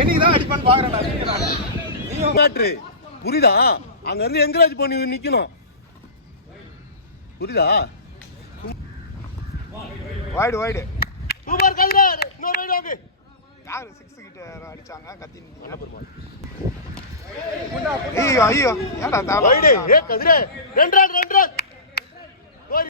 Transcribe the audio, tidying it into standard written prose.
என்னைக்குதான் அடிப்பான்னு பாக்குறேன்டா. நீங்க மாற்று புரியுதா? அங்க இருந்து எங்கராஜ் பண்ணி நிக்கணும் புரியுதா? வைடு வைடு சூப்பர் கதிரா. இன்னொரு வைடு வாங்க. யாரு 6 கிட்ட அடிச்சாங்க கத்தி ஐயோ ஐயோ ஏன்டா வைடு. ஏ கதிரே 2 ரன்